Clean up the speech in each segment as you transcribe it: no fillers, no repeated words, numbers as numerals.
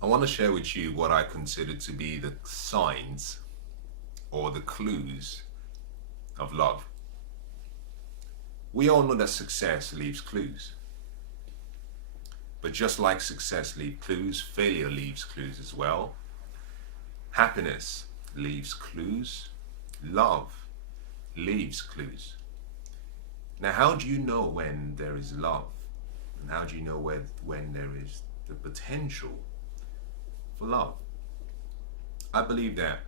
I want to share with you what I consider to be the signs or the clues of love. We all know that success leaves clues, but just like success leaves clues, failure leaves clues as well. Happiness leaves clues, love leaves clues. Now, how do you know when there is love? And how do you know when there is the potential for love? I believe that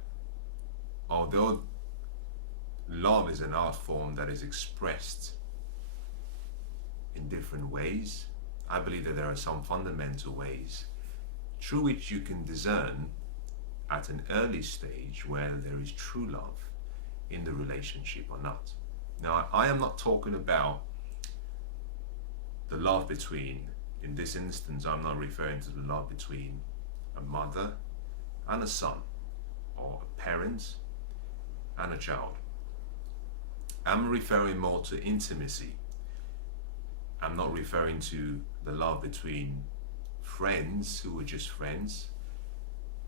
although love is an art form that is expressed in different ways, I believe that there are some fundamental ways through which you can discern at an early stage whether there is true love in the relationship or not. Now, I am not talking about the love between, in this instance, I'm not referring to the love between a mother and a son, or a parent and a child. I'm referring more to intimacy. I'm not referring to the love between friends who are just friends.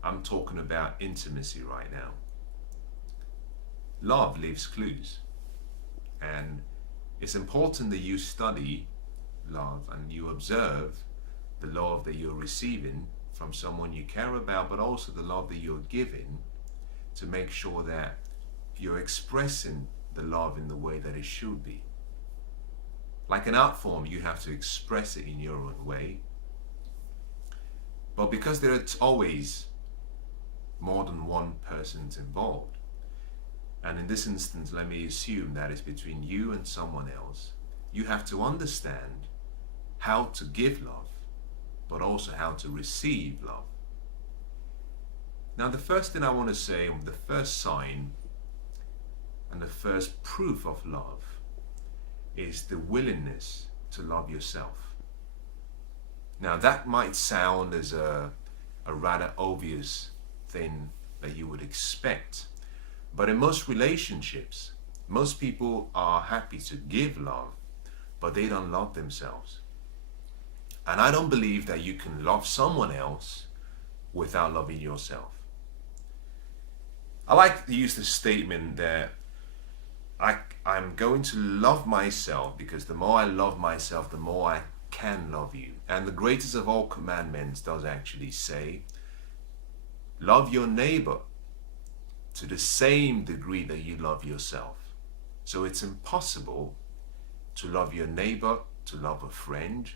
I'm talking about intimacy right now. Love leaves clues, and it's important that you study love and you observe the love that you're receiving from someone you care about, but also the love that you're giving, to make sure that you're expressing the love in the way that it should be. Like an art form, you have to express it in your own way. But because there are always more than one person involved, and in this instance, let me assume that it's between you and someone else, you have to understand how to give love, but also how to receive love. Now, the first thing I want to say, the first sign and the first proof of love is the willingness to love yourself. Now, that might sound as a rather obvious thing that you would expect, but in most relationships, most people are happy to give love, but they don't love themselves. And I don't believe that you can love someone else without loving yourself. I like to use the statement that I'm going to love myself because the more I love myself, the more I can love you. And the greatest of all commandments does actually say, love your neighbor to the same degree that you love yourself. So it's impossible to love your neighbor, to love a friend,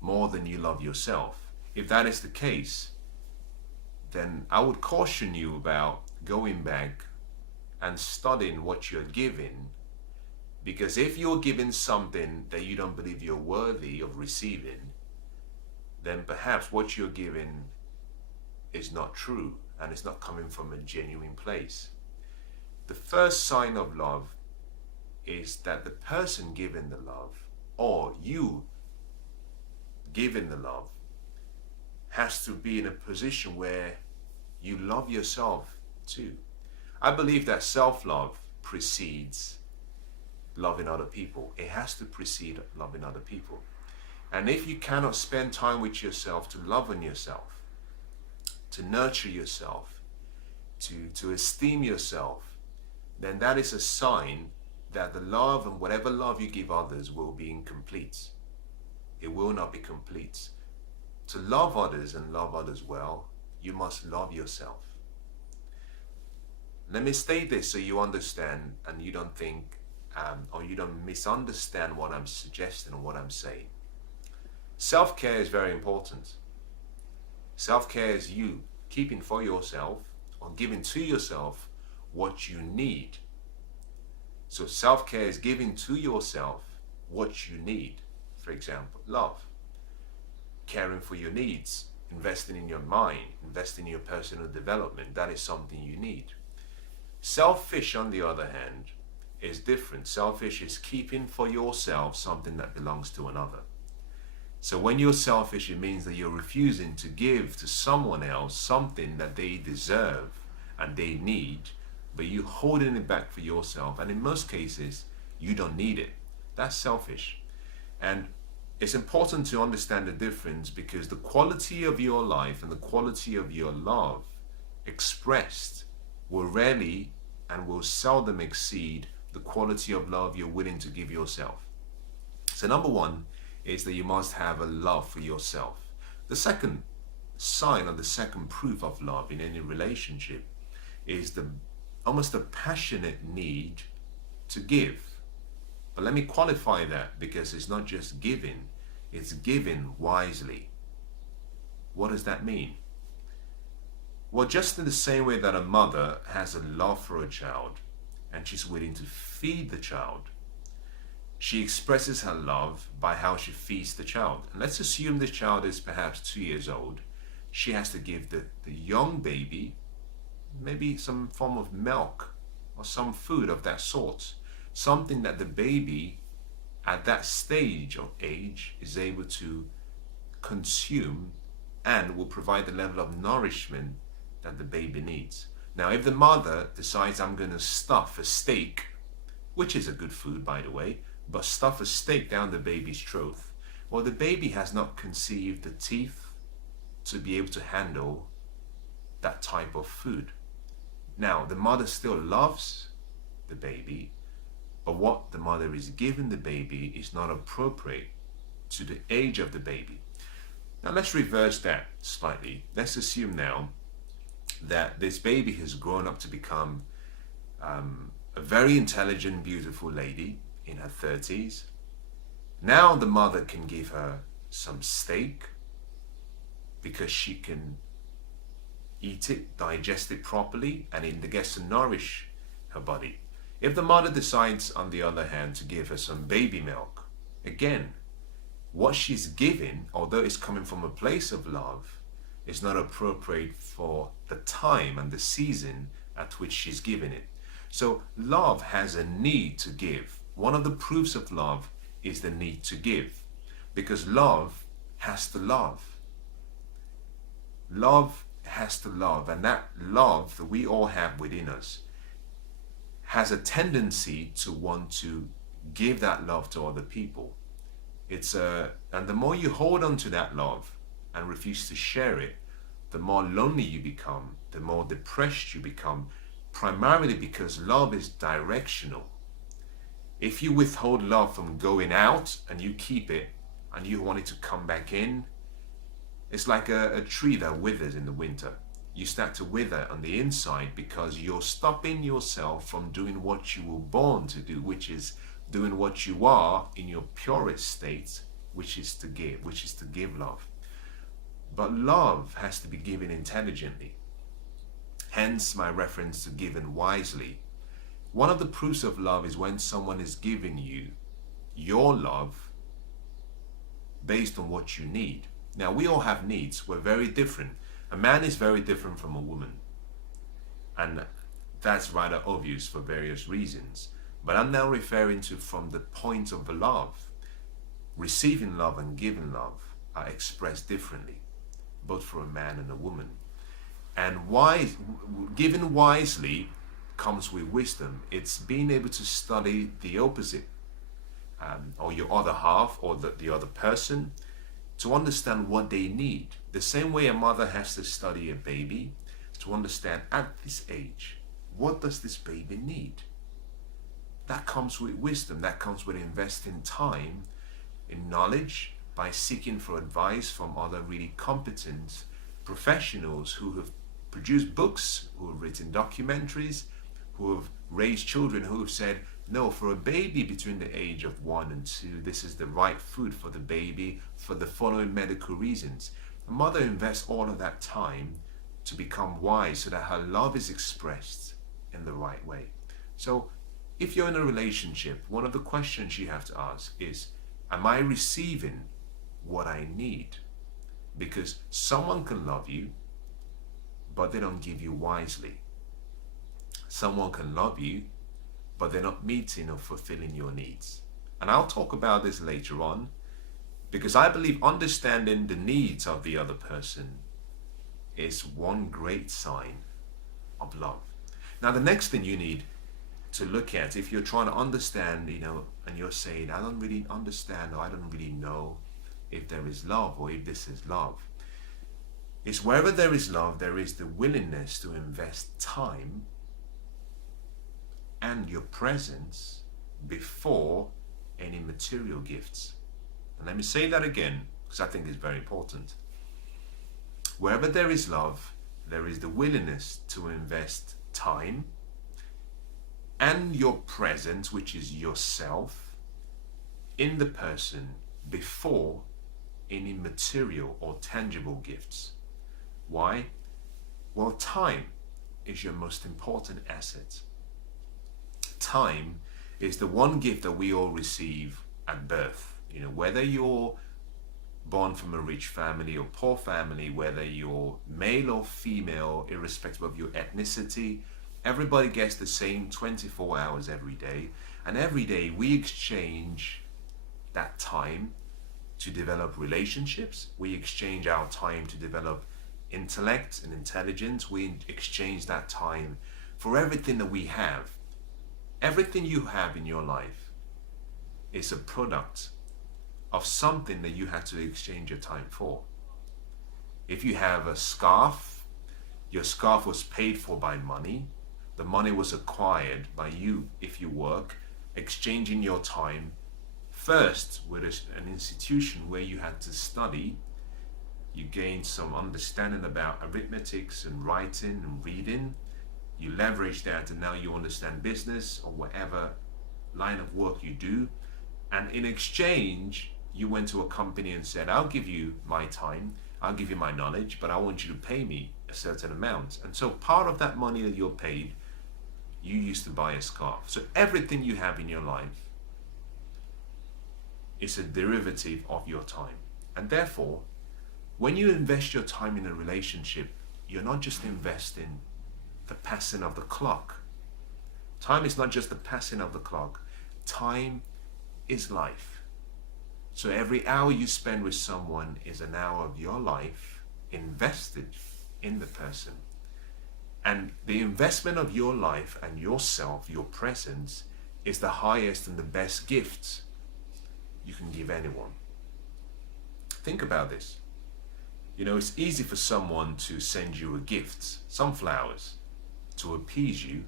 more than you love yourself. If that is the case, then I would caution you about going back and studying what you're giving, because if you're giving something that you don't believe you're worthy of receiving, then perhaps what you're giving is not true and it's not coming from a genuine place. The first sign of love is that the person giving the love, or you giving the love, has to be in a position where you love yourself too. I believe that self-love precedes loving other people. It has to precede loving other people. And if you cannot spend time with yourself to love on yourself, to nurture yourself, to esteem yourself, then that is a sign that the love and whatever love you give others will be incomplete. It will not be complete. To love others and love others well, you must love yourself. Let me state this so you understand and you don't think or you don't misunderstand what I'm suggesting or what I'm saying. Self-care is very important. Self-care is you keeping for yourself or giving to yourself what you need. So self-care is giving to yourself what you need. For example, love, caring for your needs, investing in your mind, investing in your personal development. That is something you need. Selfish, on the other hand, is different. Selfish is keeping for yourself something that belongs to another. So when you're selfish, it means that you're refusing to give to someone else something that they deserve and they need, but you're holding it back for yourself. And in most cases, you don't need it. That's selfish. And it's important to understand the difference, because the quality of your life and the quality of your love expressed will rarely and will seldom exceed the quality of love you're willing to give yourself. So number one is that you must have a love for yourself. The second sign, or the second proof of love in any relationship, is the almost a passionate need to give. But let me qualify that, because it's not just giving, it's giving wisely. What does that mean? Well, just in the same way that a mother has a love for a child and she's willing to feed the child, she expresses her love by how she feeds the child. And let's assume the child is perhaps 2 years old. She has to give the young baby maybe some form of milk or some food of that sort. Something that the baby at that stage of age is able to consume and will provide the level of nourishment that the baby needs. Now, if the mother decides, I'm going to stuff a steak, which is a good food, by the way, but stuff a steak down the baby's throat, well, the baby has not conceived the teeth to be able to handle that type of food. Now, the mother still loves the baby, but what the mother is giving the baby is not appropriate to the age of the baby. Now, let's reverse that slightly. Let's assume now that this baby has grown up to become a very intelligent, beautiful lady in her 30s. Now the mother can give her some steak because she can eat it, digest it properly, and it gets to nourish her body. If the mother decides, on the other hand, to give her some baby milk, again, what she's giving, although it's coming from a place of love, is not appropriate for the time and the season at which she's giving it. So love has a need to give. One of the proofs of love is the need to give, because love has to love. Love has to love, and that love that we all have within us has a tendency to want to give that love to other people. And the more you hold on to that love and refuse to share it, the more lonely you become, the more depressed you become, primarily because love is directional. If you withhold love from going out and you keep it and you want it to come back in, it's like a tree that withers in the winter. You start to wither on the inside because you're stopping yourself from doing what you were born to do, which is doing what you are in your purest state, which is to give love. But love has to be given intelligently. Hence my reference to giving wisely. One of the proofs of love is when someone is giving you your love based on what you need. Now, we all have needs. We're very different. A man is very different from a woman. And that's rather obvious for various reasons. But I'm now referring to from the point of love. Receiving love and giving love are expressed differently, both for a man and a woman. And giving wisely comes with wisdom. It's being able to study the opposite, or your other half, or the other person, to understand what they need. The same way a mother has to study a baby to understand at this age, what does this baby need? That comes with wisdom. That comes with investing time in knowledge, by seeking for advice from other really competent professionals who have produced books, who have written documentaries, who have raised children, who have said, no, for a baby between the age of 1 and 2, this is the right food for the baby for the following medical reasons. A mother invests all of that time to become wise so that her love is expressed in the right way. So if you're in a relationship, one of the questions you have to ask is, am I receiving what I need? Because someone can love you, but they don't give you wisely. Someone can love you, but they're not meeting or fulfilling your needs. And I'll talk about this later on, because I believe understanding the needs of the other person is one great sign of love. Now, the next thing you need to look at, if you're trying to understand, and you're saying, I don't really understand, or I don't really know if there is love, or if this is love. It's wherever there is love, there is the willingness to invest time and your presence before any material gifts. And let me say that again, because I think it's very important. Wherever there is love, there is the willingness to invest time and your presence, which is yourself, in the person before any material or tangible gifts. Why? Well, time is your most important asset. Time is the one gift that we all receive at birth. You know, whether you're born from a rich family or poor family, whether you're male or female, irrespective of your ethnicity, everybody gets the same 24 hours every day. And every day we exchange that time to develop relationships. We exchange our time to develop intellect and intelligence. We exchange that time for everything that we have. Everything you have in your life is a product of something that you had to exchange your time for. If you have a scarf, your scarf was paid for by money. The money was acquired by you, if you work, exchanging your time first with an institution where you had to study. You gained some understanding about arithmetics and writing and reading. You leverage that, and now you understand business or whatever line of work you do. And in exchange, you went to a company and said, I'll give you my time, I'll give you my knowledge, but I want you to pay me a certain amount. And so part of that money that you're paid, you used to buy a scarf. So everything you have in your life is a derivative of your time. And therefore, when you invest your time in a relationship, you're not just investing the passing of the clock. Time is not just the passing of the clock. Time is life. So every hour you spend with someone is an hour of your life invested in the person. And the investment of your life and yourself, your presence, is the highest and the best gift you can give anyone. Think about this. You know, it's easy for someone to send you a gift, some flowers, to appease you.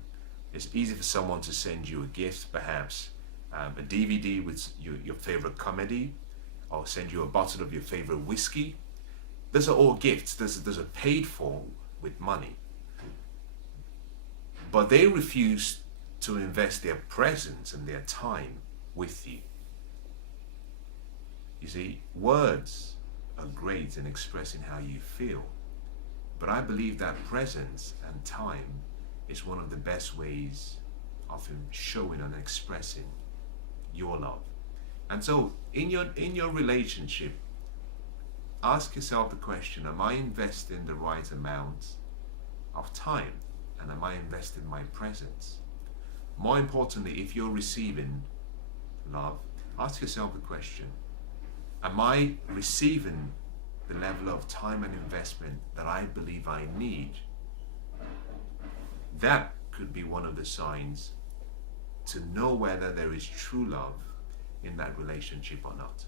It's easy for someone to send you a gift, perhaps a DVD with your favorite comedy, or send you a bottle of your favorite whiskey. Those are all gifts. Those are paid for with money. But they refuse to invest their presence and their time with you. You see, words are great in expressing how you feel, but I believe that presence and time is one of the best ways of showing and expressing your love. And so in your relationship, ask yourself the question, am I investing the right amount of time? And am I investing my presence? More importantly, if you're receiving love, ask yourself the question, am I receiving the level of time and investment that I believe I need? That could be one of the signs to know whether there is true love in that relationship or not.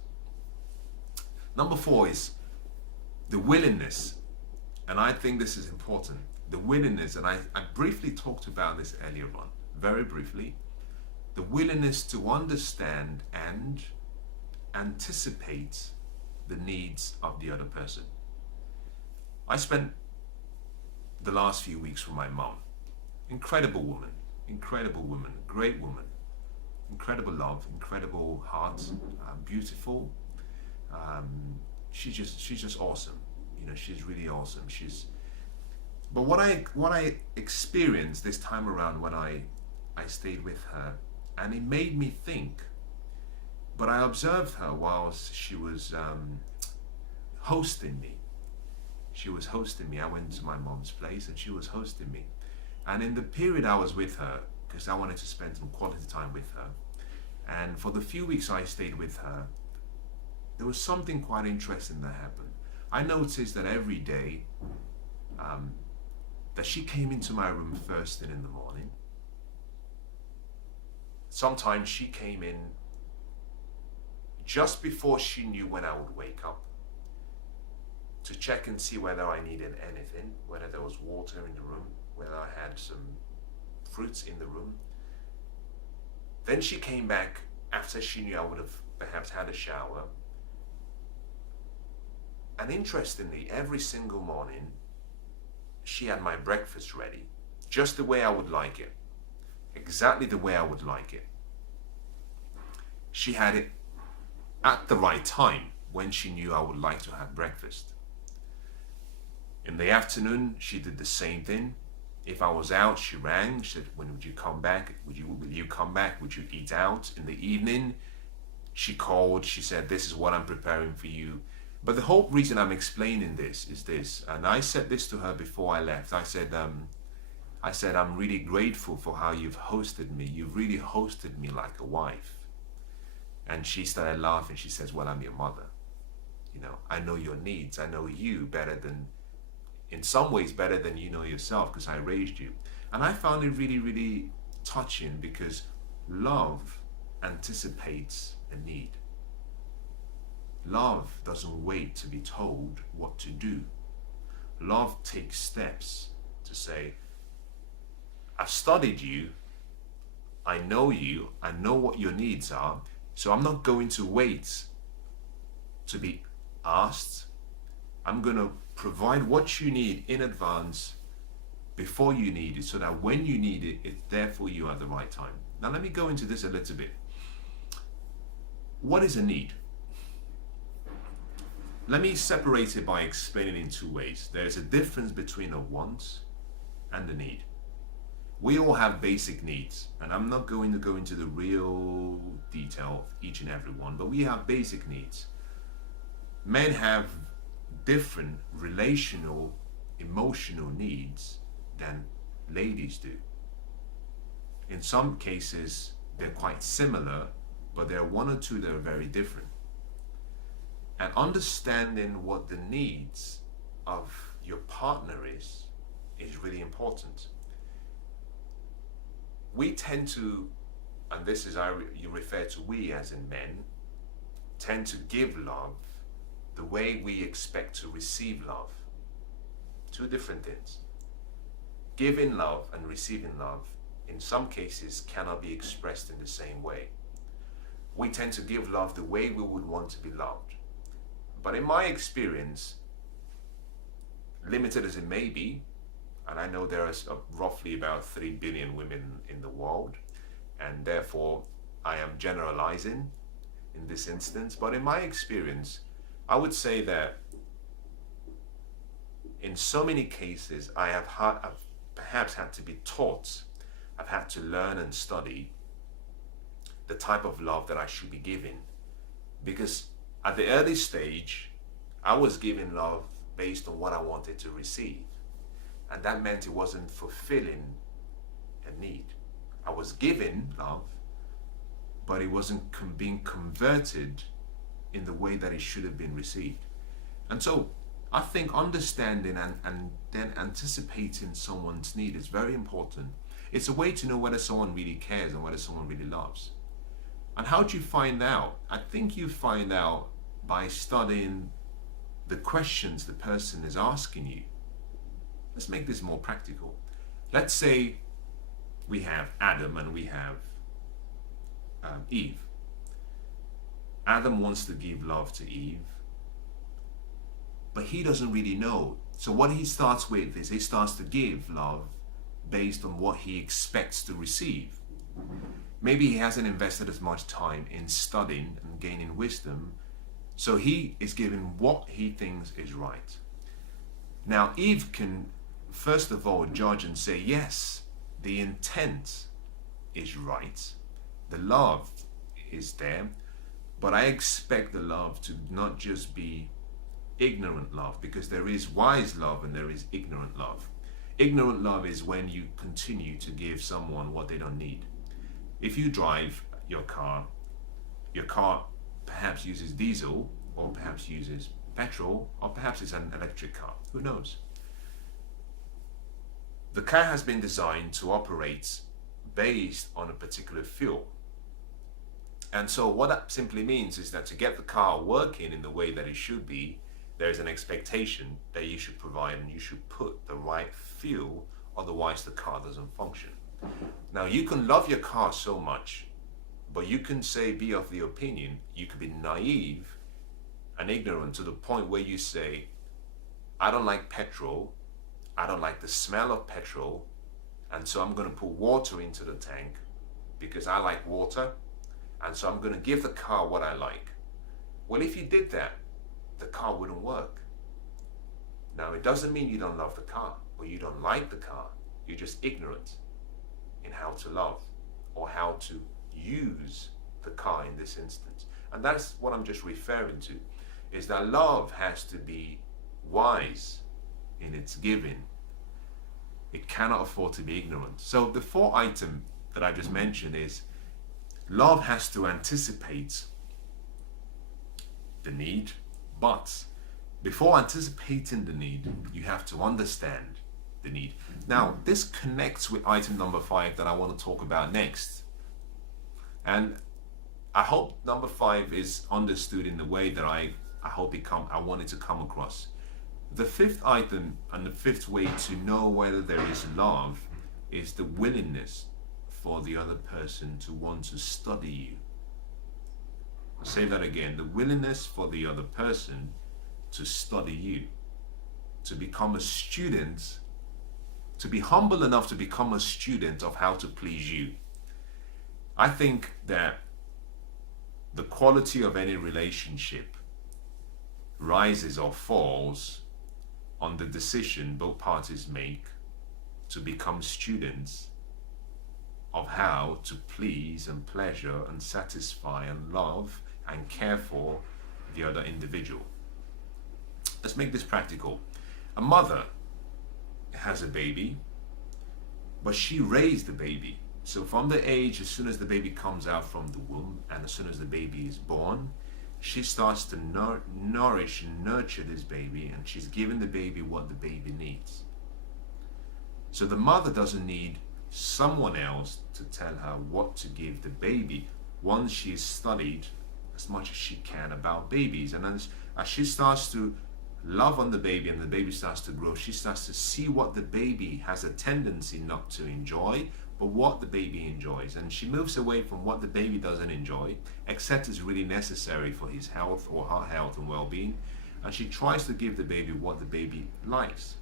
Number 4 is the willingness, and I think this is important. The willingness, and I briefly talked about this earlier on, very briefly, the willingness to understand and anticipate the needs of the other person. I spent the last few weeks with my mom. Incredible woman, great woman, incredible love, incredible heart, beautiful. She's just awesome. You know, she's really awesome. But what I experienced this time around when I stayed with her, and it made me think. But I observed her whilst she was hosting me. She was hosting me. I went to my mom's place and she was hosting me. And in the period I was with her, because I wanted to spend some quality time with her, and for the few weeks I stayed with her, there was something quite interesting that happened. I noticed that every day that she came into my room first thing in the morning. Sometimes she came in, just before she knew when I would wake up, to check and see whether I needed anything, whether there was water in the room, whether I had some fruits in the room. Then she came back after she knew I would have perhaps had a shower. And interestingly, every single morning, she had my breakfast ready, just the way I would like it, exactly the way I would like it. She had it at the right time when she knew I would like to have breakfast. In the afternoon, she did the same thing. If I was out, she rang. She said, "When would you come back? Will you come back? Would you eat out?" In the evening, she called. She said, "This is what I'm preparing for you." But the whole reason I'm explaining this is this, and I said this to her before I left. I said, I'm really grateful for how you've hosted me. You've really hosted me like a wife. And she started laughing. She says, "Well, I'm your mother. I know your needs. I know you better than, in some ways, better than you know yourself, because I raised you." And I found it really, really touching, because love anticipates a need. Love doesn't wait to be told what to do. Love takes steps to say, "I've studied you, I know what your needs are, so I'm not going to wait to be asked. I'm going to provide what you need in advance before you need it, so that when you need it, it's there for you at the right time." Now let me go into this a little bit. What is a need? Let me separate it by explaining in two ways. There's a difference between a want and a need. We all have basic needs, and I'm not going to go into the real detail of each and every one, but we have basic needs. Men have different relational, emotional needs than ladies do. In some cases, they're quite similar, but there are one or two that are very different. And understanding what the needs of your partner is really important. We tend to, and this is you refer to we as in men, tend to give love the way we expect to receive love. Two different things. Giving love and receiving love, in some cases, cannot be expressed in the same way. We tend to give love the way we would want to be loved. But in my experience, limited as it may be, and I know there are roughly about 3 billion women in the world, and therefore I am generalizing in this instance, but in my experience, I would say that in so many cases I've perhaps had to be taught, I've had to learn and study the type of love that I should be giving, because at the early stage I was giving love based on what I wanted to receive, and that meant it wasn't fulfilling a need. I was giving love, but it wasn't being converted in the way that it should have been received. And so I think understanding and then anticipating someone's need is very important. It's a way to know whether someone really cares and whether someone really loves. And how do you find out? I think you find out by studying the questions the person is asking you. Let's make this more practical. Let's say we have Adam and we have Eve. Adam wants to give love to Eve, but he doesn't really know. So what he starts with is he starts to give love based on what he expects to receive. Maybe he hasn't invested as much time in studying and gaining wisdom, so he is giving what he thinks is right. Now Eve can first of all judge and say, yes, the intent is right, the love is there, but I expect the love to not just be ignorant love, because there is wise love and there is ignorant love. Ignorant love is when you continue to give someone what they don't need. If you drive your car perhaps uses diesel, or perhaps uses petrol, or perhaps it's an electric car, who knows? The car has been designed to operate based on a particular fuel. And so what that simply means is that to get the car working in the way that it should be, there's an expectation that you should provide and you should put the right fuel, otherwise the car doesn't function. Now you can love your car so much, but you can be of the opinion, you could be naive and ignorant to the point where you say, I don't like petrol, I don't like the smell of petrol, and so I'm going to put water into the tank because I like water, and so I'm going to give the car what I like. Well, if you did that, the car wouldn't work. Now, it doesn't mean you don't love the car or you don't like the car. You're just ignorant in how to love or how to use the car in this instance. And that's what I'm just referring to, is that love has to be wise in its giving. It cannot afford to be ignorant. So the 4th item that I just mentioned is love has to anticipate the need, but before anticipating the need, you have to understand the need. Now, this connects with item number 5 that I want to talk about next. And I hope number 5 is understood in the way that I want it to come across. The 5th item and the 5th way to know whether there is love is the willingness for the other person to want to study you. I'll say that again. The willingness for the other person to study you, to become a student, to be humble enough to become a student of how to please you. I think that the quality of any relationship rises or falls on the decision both parties make to become students of how to please and pleasure and satisfy and love and care for the other individual. Let's make this practical. A mother has a baby, but she raised the baby. So from the age, as soon as the baby comes out from the womb and as soon as the baby is born, she starts to nourish and nurture this baby, and she's giving the baby what the baby needs. So the mother doesn't need someone else to tell her what to give the baby once she's studied as much as she can about babies. And as she starts to love on the baby and the baby starts to grow, she starts to see what the baby has a tendency not to enjoy, but what the baby enjoys. And she moves away from what the baby doesn't enjoy, except is really necessary for his health or her health and well-being. And she tries to give the baby what the baby likes.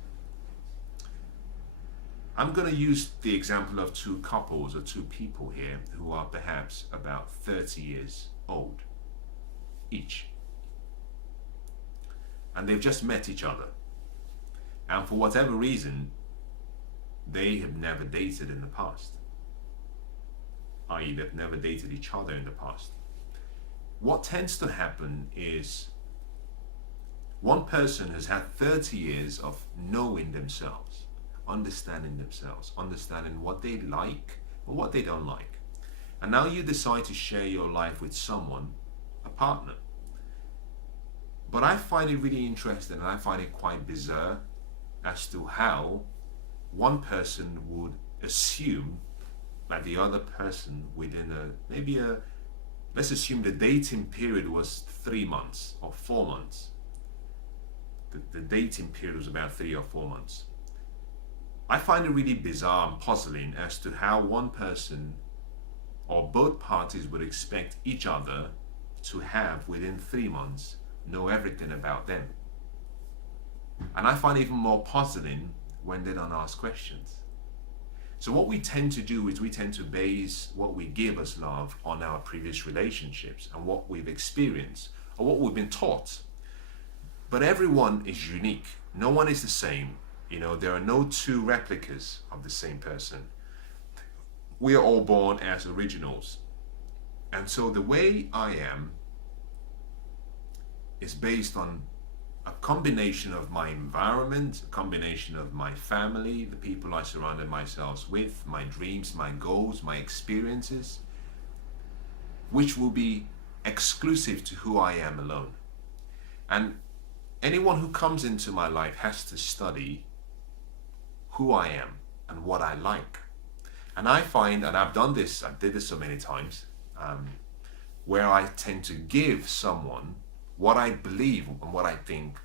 I'm going to use the example of 2 couples or 2 people here who are perhaps about 30 years old each. And they've just met each other. And for whatever reason, they have never dated in the past. I.e., they've never dated each other in the past. What tends to happen is one person has had 30 years of knowing themselves, understanding what they like and what they don't like. And now you decide to share your life with someone, a partner. But I find it really interesting and I find it quite bizarre as to how one person would assume that the other person within let's assume the dating period was 3 months or 4 months. The dating period was about 3 or 4 months. I find it really bizarre and puzzling as to how one person or both parties would expect each other to have within 3 months know everything about them. And I find it even more puzzling when they don't ask questions. So what we tend to do is we tend to base what we give as love on our previous relationships and what we've experienced or what we've been taught. But everyone is unique. No one is the same. There are no 2 replicas of the same person. We are all born as originals. And so the way I am is based on a combination of my environment, a combination of my family, the people I surrounded myself with, my dreams, my goals, my experiences, which will be exclusive to who I am alone. And anyone who comes into my life has to study who I am and what I like. And I find, and I've done this, I did this so many times, where I tend to give someone what I believe and what I think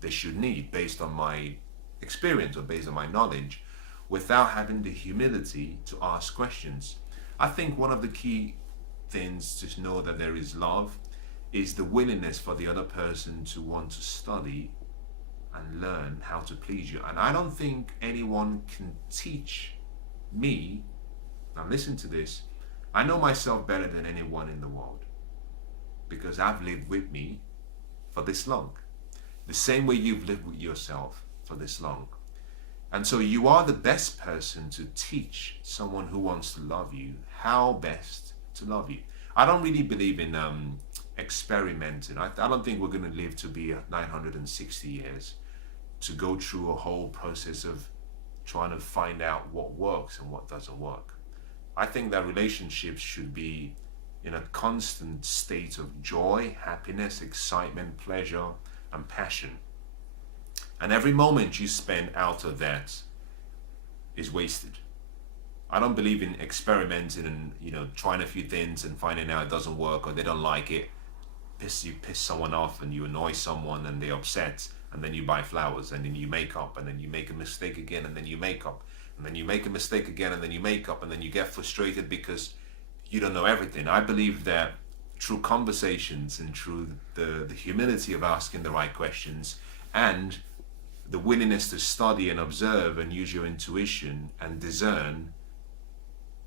they should need based on my experience or based on my knowledge, without having the humility to ask questions. I think one of the key things to know that there is love is the willingness for the other person to want to study and learn how to please you. And I don't think anyone can teach me. Now listen to this. I know myself better than anyone in the world because I've lived with me for this long. The same way you've lived with yourself for this long. And so you are the best person to teach someone who wants to love you how best to love you. I don't really believe in experimenting. I don't think we're going to live to be 960 years to go through a whole process of trying to find out what works and what doesn't work. I think that relationships should be in a constant state of joy, happiness, excitement, pleasure, and passion. And every moment you spend out of that is wasted. I don't believe in experimenting and trying a few things and finding out it doesn't work or they don't like it. You piss someone off and you annoy someone and they're upset, and then you buy flowers and then you make up, and then you make a mistake again and then you make up, and then you make a mistake again and then you make up, and then you get frustrated because you don't know everything. I believe that through conversations and through the humility of asking the right questions and the willingness to study and observe and use your intuition and discern,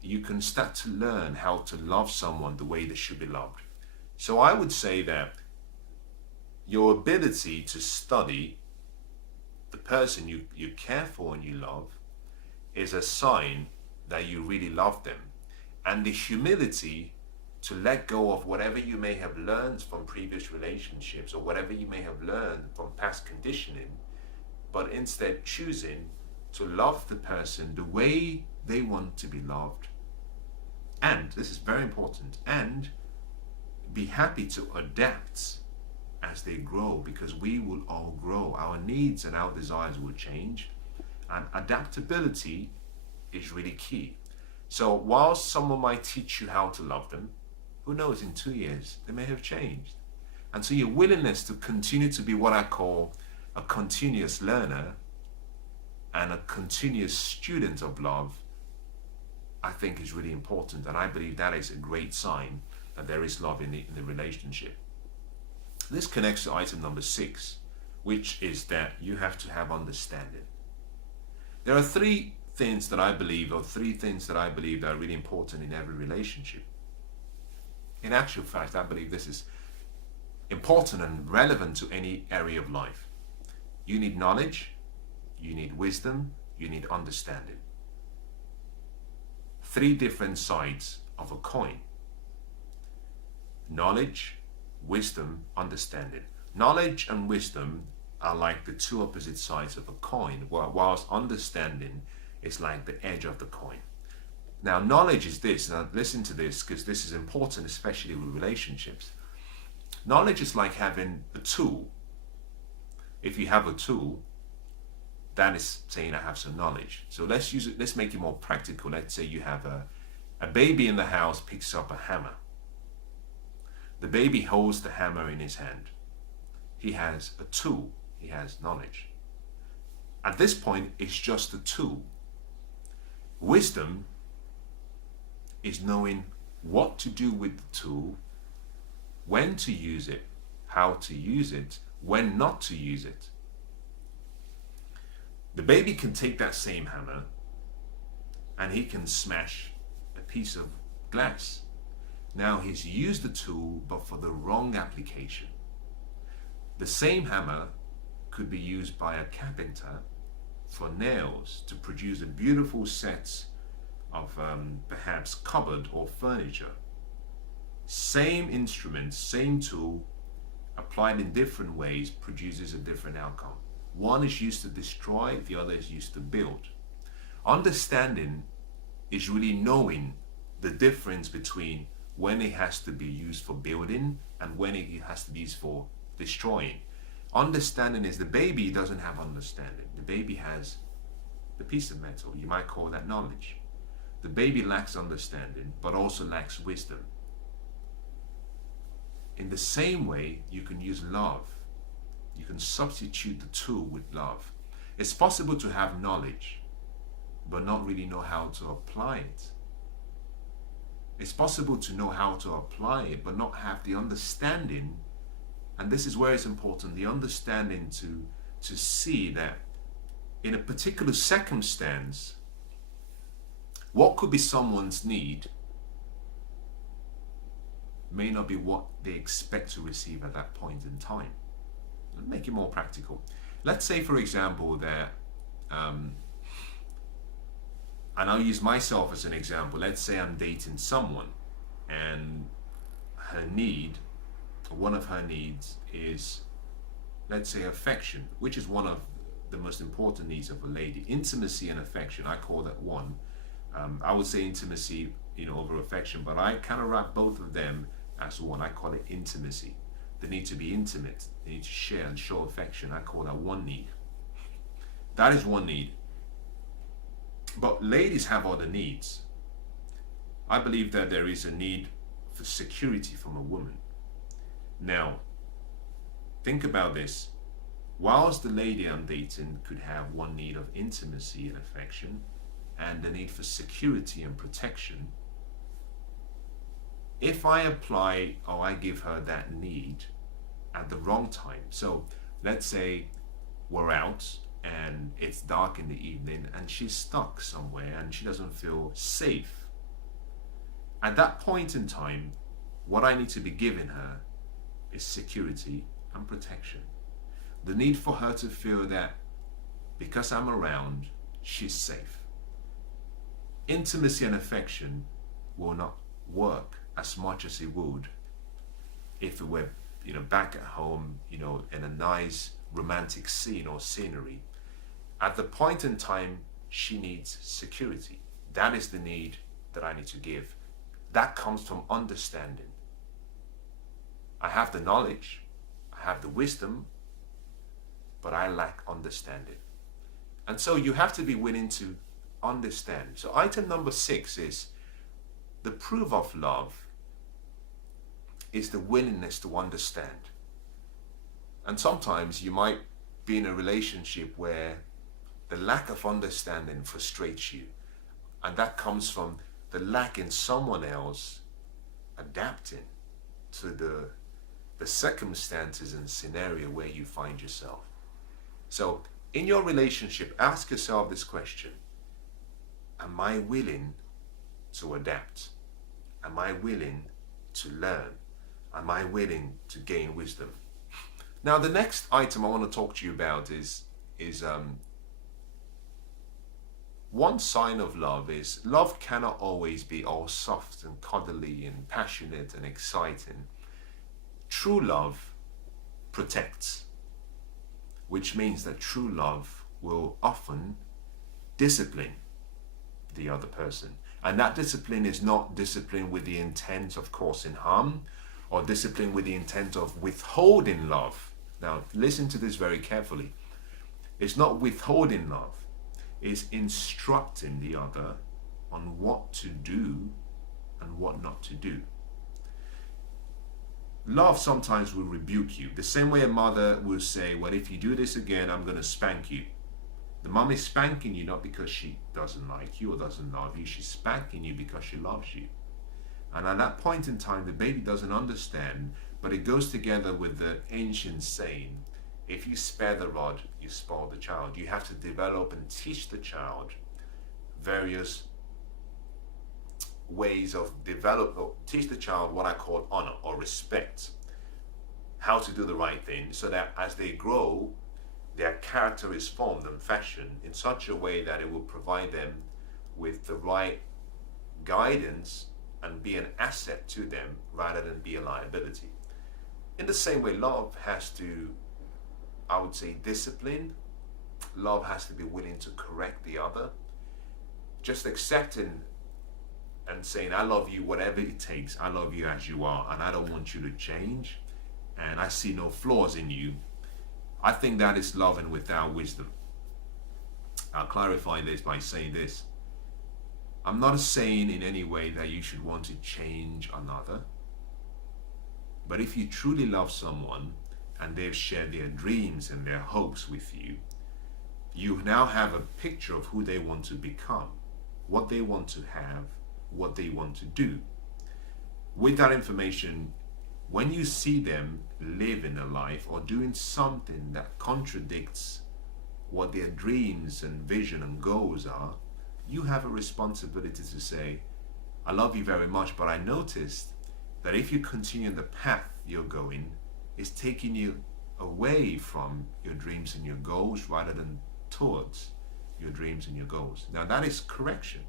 you can start to learn how to love someone the way they should be loved. So I would say that your ability to study the person you care for and you love is a sign that you really love them. And the humility to let go of whatever you may have learned from previous relationships or whatever you may have learned from past conditioning, but instead choosing to love the person the way they want to be loved. And this is very important, and be happy to adapt as they grow, because we will all grow. Our needs and our desires will change, and adaptability is really key. So whilst someone might teach you how to love them, who knows, in 2 years they may have changed. And so your willingness to continue to be what I call a continuous learner and a continuous student of love, I think is really important. And I believe that is a great sign that there is love in the relationship. This connects to item number 6, which is that you have to have understanding. There are three things that I believe that are really important in every relationship. In actual fact, I believe this is important and relevant to any area of life. You need knowledge, you need wisdom, you need understanding. 3 different sides of a coin. Knowledge, wisdom, understanding. Knowledge and wisdom are like the 2 opposite sides of a coin, whilst understanding is like the edge of the coin. Now, knowledge is this. Now, listen to this, because this is important, especially with relationships. Knowledge is like having a tool. If you have a tool, that is saying I have some knowledge. So let's use it. Let's make it more practical. Let's say you have a baby in the house picks up a hammer. The baby holds the hammer in his hand. He has a tool. He has knowledge. At this point, it's just a tool. Wisdom is knowing what to do with the tool, when to use it, how to use it, when not to use it. The baby can take that same hammer and he can smash a piece of glass. Now he's used the tool, but for the wrong application. The same hammer could be used by a carpenter for nails to produce a beautiful set of perhaps cupboard or furniture. Same instrument, same tool, applied in different ways, produces a different outcome. One is used to destroy, the other is used to build. Understanding is really knowing the difference between when it has to be used for building and when it has to be used for destroying. Understanding is the baby doesn't have understanding. The baby has the piece of metal. You might call that knowledge. The baby lacks understanding, but also lacks wisdom. In the same way, you can use love. You can substitute the tool with love. It's possible to have knowledge, but not really know how to apply it. It's possible to know how to apply it, but not have the understanding. And this is where it's important, the understanding to see that in a particular circumstance, what could be someone's need may not be what they expect to receive at that point in time. Let's make it more practical. Let's say, for example, that, and I'll use myself as an example. Let's say I'm dating someone and one of her needs is, let's say, affection, which is one of the most important needs of a lady. Intimacy and affection, I call that one. I would say intimacy, over affection, but I kind of wrap both of them as one. I call it intimacy. The need to be intimate, the need to share and show affection. I call that one need. That is one need. But ladies have other needs. I believe that there is a need for security from a woman. Now, think about this. Whilst the lady I'm dating could have one need of intimacy and affection, and the need for security and protection, if I apply or I give her that need at the wrong time, so let's say we're out and it's dark in the evening and she's stuck somewhere and she doesn't feel safe, at that point in time, what I need to be giving her is security and protection. The need for her to feel that because I'm around, she's safe. Intimacy and affection will not work as much as it would if it were, back at home, in a nice romantic scene or scenery. At the point in time, she needs security. That is the need that I need to give. That comes from understanding. I have the knowledge, I have the wisdom, but I lack understanding. And so you have to be willing to understand. So item number 6 is the proof of love is the willingness to understand. And sometimes you might be in a relationship where the lack of understanding frustrates you. And that comes from the lack in someone else adapting to the circumstances and scenario where you find yourself. So in your relationship, ask yourself this question: am I willing to adapt? Am I willing to learn? Am I willing to gain wisdom? Now, the next item I want to talk to you about is one sign of love cannot always be all soft and cuddly and passionate and exciting. True love protects, which means that true love will often discipline the other person. And that discipline is not discipline with the intent of causing harm or discipline with the intent of withholding love. Now, listen to this very carefully. It's not withholding love. It's instructing the other on what to do and what not to do. Love sometimes will rebuke you. The same way a mother will say, well, if you do this again, I'm going to spank you. The mom is spanking you not because she doesn't like you or doesn't love you. She's spanking you because she loves you. And at that point in time, the baby doesn't understand, but it goes together with the ancient saying, if you spare the rod, you spoil the child. You have to develop and teach the child various ways of teach the child what I call honor or respect, how to do the right thing, so that as they grow, their character is formed and fashioned in such a way that it will provide them with the right guidance and be an asset to them rather than be a liability. In the same way, love has to, I would say, discipline. Love has to be willing to correct the other. Just accepting and saying, I love you whatever it takes. I love you as you are, and I don't want you to change, and I see no flaws in you. I think that is loving without wisdom. I'll clarify this by saying this. I'm not saying in any way that you should want to change another. But if you truly love someone and they've shared their dreams and their hopes with you, you now have a picture of who they want to become, what they want to have, what they want to do. With that information, when you see them living a life or doing something that contradicts what their dreams and vision and goals are, you have a responsibility to say, I love you very much, but I noticed that if you continue the path you're going, it's taking you away from your dreams and your goals rather than towards your dreams and your goals. Now that is correction.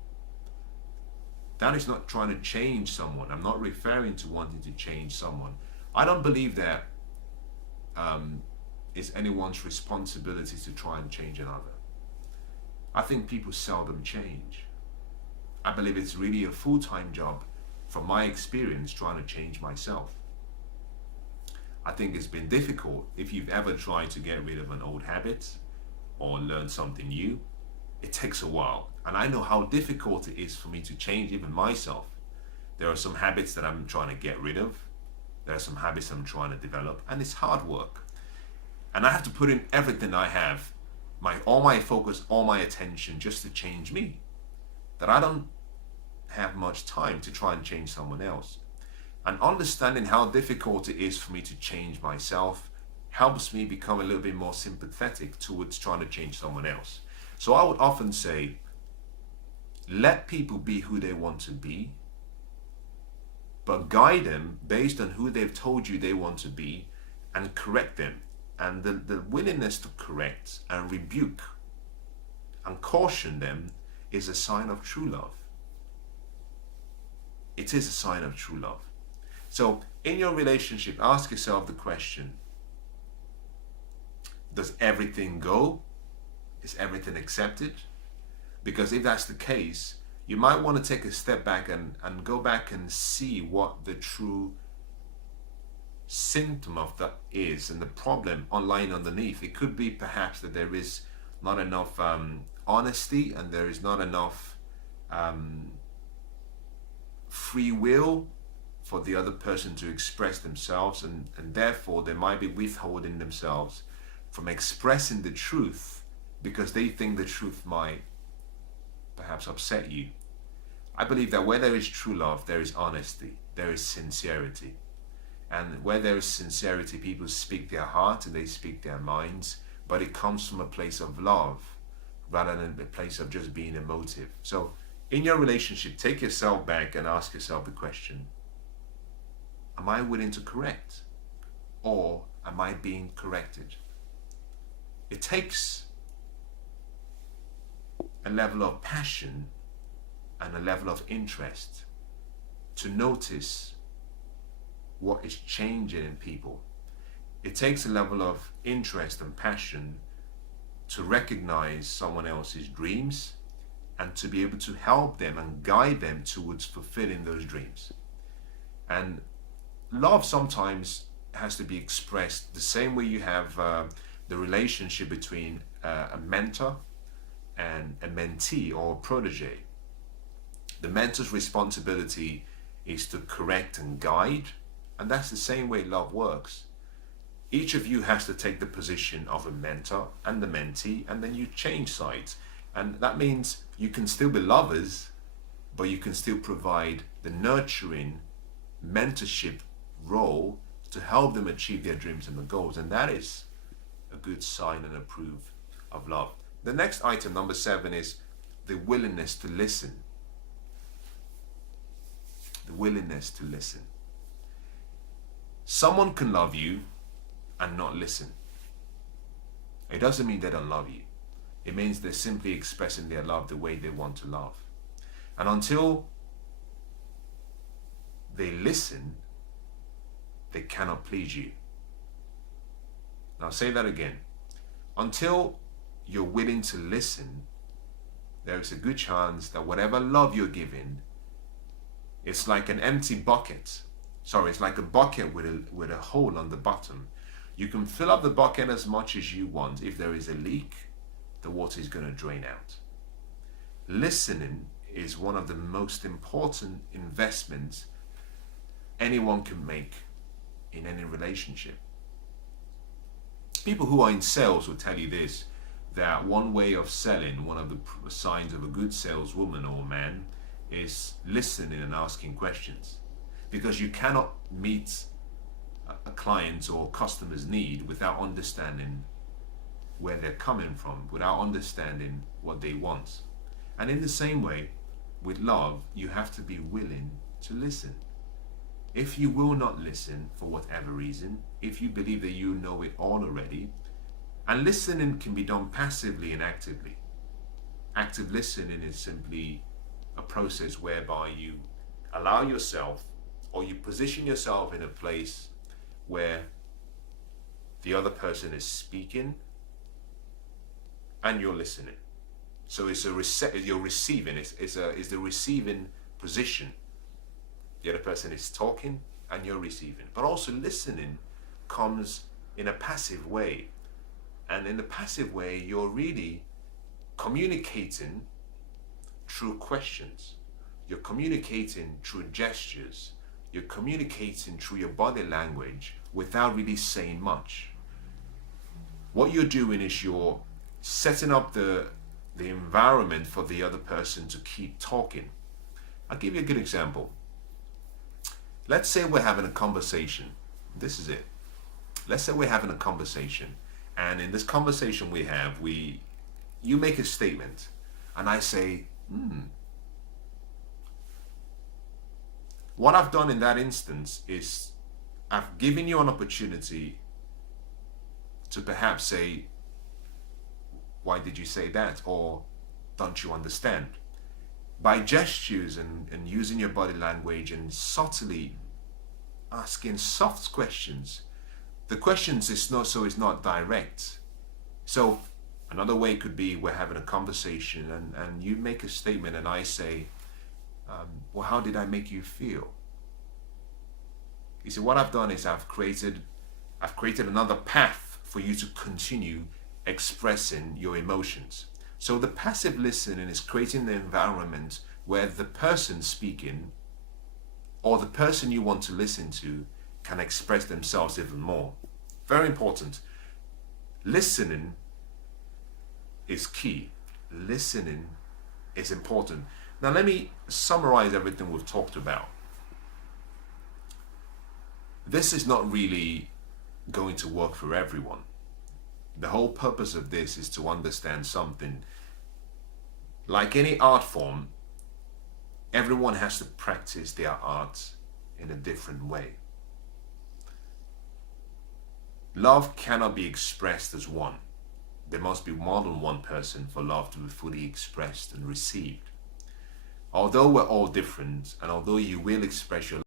That is not trying to change someone. I'm not referring to wanting to change someone. I don't believe that it's anyone's responsibility to try and change another. I think people seldom change. I believe it's really a full-time job, from my experience, trying to change myself. I think it's been difficult if you've ever tried to get rid of an old habit or learn something new. It takes a while. And I know how difficult it is for me to change even myself. There are some habits that I'm trying to get rid of. There are some habits I'm trying to develop, and it's hard work. And I have to put in everything I have, all my focus, all my attention, just to change me. That I don't have much time to try and change someone else. And understanding how difficult it is for me to change myself helps me become a little bit more sympathetic towards trying to change someone else. So I would often say, let people be who they want to be, but guide them based on who they've told you they want to be, and correct them. And the willingness to correct and rebuke and caution them is a sign of true love. It is a sign of true love. So in your relationship, ask yourself the question, does everything go? Is everything accepted? Because if that's the case, you might want to take a step back and go back and see what the true symptom of that is and the problem lying underneath. It could be perhaps that there is not enough honesty, and there is not enough free will for the other person to express themselves, and therefore they might be withholding themselves from expressing the truth because they think the truth might perhaps upset you. I believe that where there is true love, there is honesty, there is sincerity. And where there is sincerity, people speak their heart and they speak their minds, but it comes from a place of love rather than a place of just being emotive. So in your relationship, take yourself back and ask yourself the question, am I willing to correct, or am I being corrected? It takes a level of passion and a level of interest to notice what is changing in people. It takes a level of interest and passion to recognize someone else's dreams and to be able to help them and guide them towards fulfilling those dreams. And love sometimes has to be expressed the same way you have the relationship between a mentor and a mentee or a protege. The mentor's responsibility is to correct and guide, and that's the same way love works. Each of you has to take the position of a mentor and the mentee, and then you change sides. And that means you can still be lovers, but you can still provide the nurturing mentorship role to help them achieve their dreams and their goals. And that is a good sign and a proof of love. The next item, number 7, is the willingness to listen. The willingness to listen. Someone can love you and not listen. It doesn't mean they don't love you. It means they're simply expressing their love the way they want to love. And until they listen, they cannot please you. Now I'll say that again. Until you're willing to listen, there is a good chance that whatever love you're giving, it's like an empty bucket. Sorry, it's like a bucket with a hole on the bottom. You can fill up the bucket as much as you want. If there is a leak, the water is going to drain out. Listening is one of the most important investments anyone can make in any relationship. People who are in sales will tell you this, that one way of selling, one of the signs of a good saleswoman or man, is listening and asking questions. Because you cannot meet a client's or customer's need without understanding where they're coming from, without understanding what they want. And in the same way, with love, you have to be willing to listen. If you will not listen for whatever reason, if you believe that you know it all already, and listening can be done passively and actively. Active listening is simply a process whereby you allow yourself, or you position yourself in a place where the other person is speaking and you're listening. So it's you're receiving. It's the receiving position. The other person is talking and you're receiving. But also listening comes in a passive way. And in the passive way, you're really communicating through questions. You're communicating through gestures. You're communicating through your body language without really saying much. What you're doing is you're setting up the environment for the other person to keep talking. I'll give you a good example. Let's say we're having a conversation. This is it. Let's say we're having a conversation, and in this conversation you make a statement, and I say, What I've done in that instance is I've given you an opportunity to perhaps say, why did you say that? Or don't you understand? By gestures and using your body language and subtly asking soft questions. The questions is not direct. So another way could be we're having a conversation and you make a statement and I say, well, how did I make you feel? You see, what I've done is I've created another path for you to continue expressing your emotions. So the passive listening is creating the environment where the person speaking or the person you want to listen to can express themselves even more. Very important. Listening is key. Listening is important. Now let me summarize everything we've talked about. This is not really going to work for everyone. The whole purpose of this is to understand something. Like any art form, everyone has to practice their art in a different way. Love cannot be expressed as one. There must be more than one person for love to be fully expressed and received. Although we're all different, and although you will express your